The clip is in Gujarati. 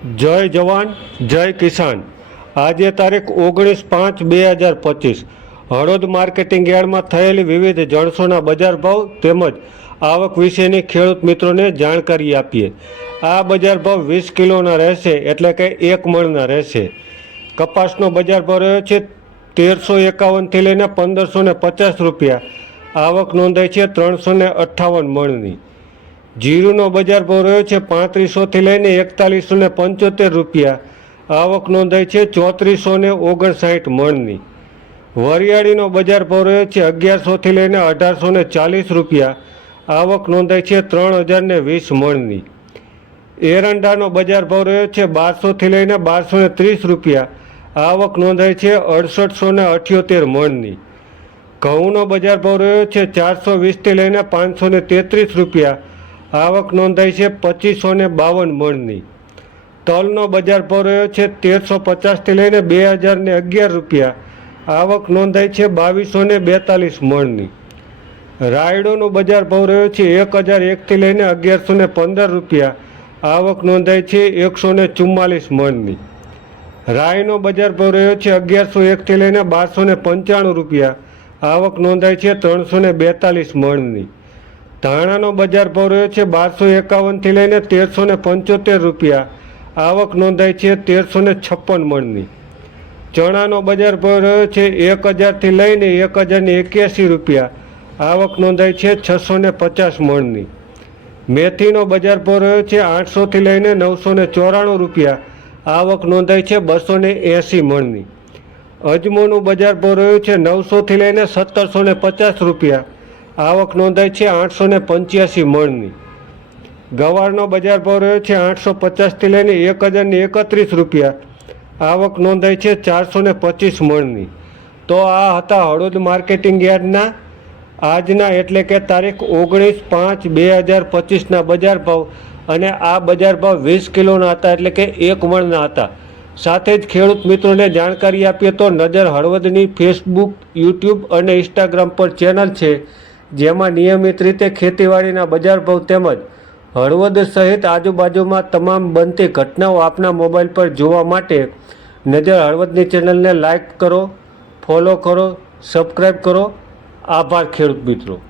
જય જવાન, જય કિસાન. આજે તારીખ ઓગણીસ પાંચ બે હજાર પચીસ. હળદ માર્કેટિંગ યાર્ડમાં થયેલી વિવિધ જણસોના બજાર ભાવ તેમજ આવક વિશેની ખેડૂત મિત્રોને જાણકારી આપીએ. આ બજાર ભાવ વીસ કિલોના રહેશે એટલે કે એક મણના રહેશે. કપાસનો બજાર ભાવ રહ્યો છે તેરસો એકાવનથી લઈને પંદરસો પચાસ રૂપિયા. આવક નોંધાઈ છે ત્રણસો ને અઠ્ઠાવન મણની. જીરુનો બજાર ભાવ રહ્યો છે પાંત્રીસોથી લઈને એકતાલીસો ને પંચોતેર રૂપિયા. આવક નોંધાઈ છે ચોત્રીસો ને ઓગણસાઠ મણની. વરિયાળીનો બજાર ભાવ રહ્યો છે અગિયારસોથી લઈને અઢારસો ને ચાલીસ રૂપિયા. આવક નોંધાઈ છે ત્રણ હજાર ને વીસ મણની. એરંડાનો બજાર ભાવ રહ્યો છે બારસોથી લઈને બારસો ને ત્રીસ રૂપિયા. આવક નોંધાઈ છે અડસઠસો ને અઠ્યોતેર મણની. ઘઉંનો બજાર ભાવ રહ્યો છે ચારસો વીસથી લઈને પાંચસો ને તેત્રીસ રૂપિયા. આવક નોંધાઈ છે પચીસો ને બાવન મણની. તલનો બજાર ભાવ રહ્યો છે તેરસો પચાસથી લઈને બે હજાર ને અગિયાર રૂપિયા. આવક નોંધાઈ છે બાવીસો ને બેતાલીસ મણની. રાયડોનો બજાર ભાવ રહ્યો છે એક હજાર એકથી લઈને અગિયારસો ને પંદર રૂપિયા. આવક નોંધાઈ છે એકસો ને ચુમ્માલીસ મણની. રાયનો બજાર ભાવ રહ્યો છે અગિયારસો એકથી લઈને બારસો ને પંચાણું રૂપિયા. આવક નોંધાઈ છે ત્રણસો ને બેતાલીસ મણની. ધાણાનો બજાર ભાવ રહ્યો છે બારસો એકાવનથી લઈને તેરસો ને પંચોતેર રૂપિયા. આવક નોંધાઈ છે તેરસો ને છપ્પન મણની. ચણાનો બજાર ભાવ રહ્યો છે એક હજારથી લઈને એક હજારને એક્યાસી રૂપિયા. આવક નોંધાઈ છે છસો ને પચાસ મણની. મેથીનો બજાર ભાવ રહ્યો છે આઠસોથી લઈને નવસો ને ચોરાણું રૂપિયા. આવક નોંધાઈ છે બસો ને એંસી મણની. અજમોનું બજાર ભાવ રહ્યું છે નવસોથી લઈને સત્તરસો ને પચાસ રૂપિયા. આવક નોંધાઈ છે આઠસો ને પંચ્યાસી મણની. ગવારનો બજાર ભાવ રહ્યો છે આઠસો પચાસથી લઈને એક હજારને એકત્રીસ રૂપિયા. આવક નોંધાઈ છે ચારસો ને પચીસ મણની. તો આ હતા હળોદ માર્કેટિંગ યાર્ડના. આજના એટલે કે તારીખ ઓગણીસ પાંચ બે હજાર પચીસના બજાર ભાવ અને આ બજાર ભાવ વીસ કિલોના હતા એટલે કે એક મણના હતા. સાથે જ ખેડૂત મિત્રોને જાણકારી આપીએ તો નજર હળવદની ફેસબુક, યુટ્યુબ અને ઇન્સ્ટાગ્રામ પર ચેનલ છે. જેમાં નિયમિત રીતે ખેતીવાડીના બજાર ભાવ તેમજ હળવદ સહિત આજુબાજુમાં તમામ બનતી ઘટનાઓ આપના મોબાઈલ પર જોવા માટે નજર હળવદની ચેનલને લાઈક કરો, ફોલો કરો સબસ્ક્રાઈબ કરો. આભાર ખેડૂત મિત્રો.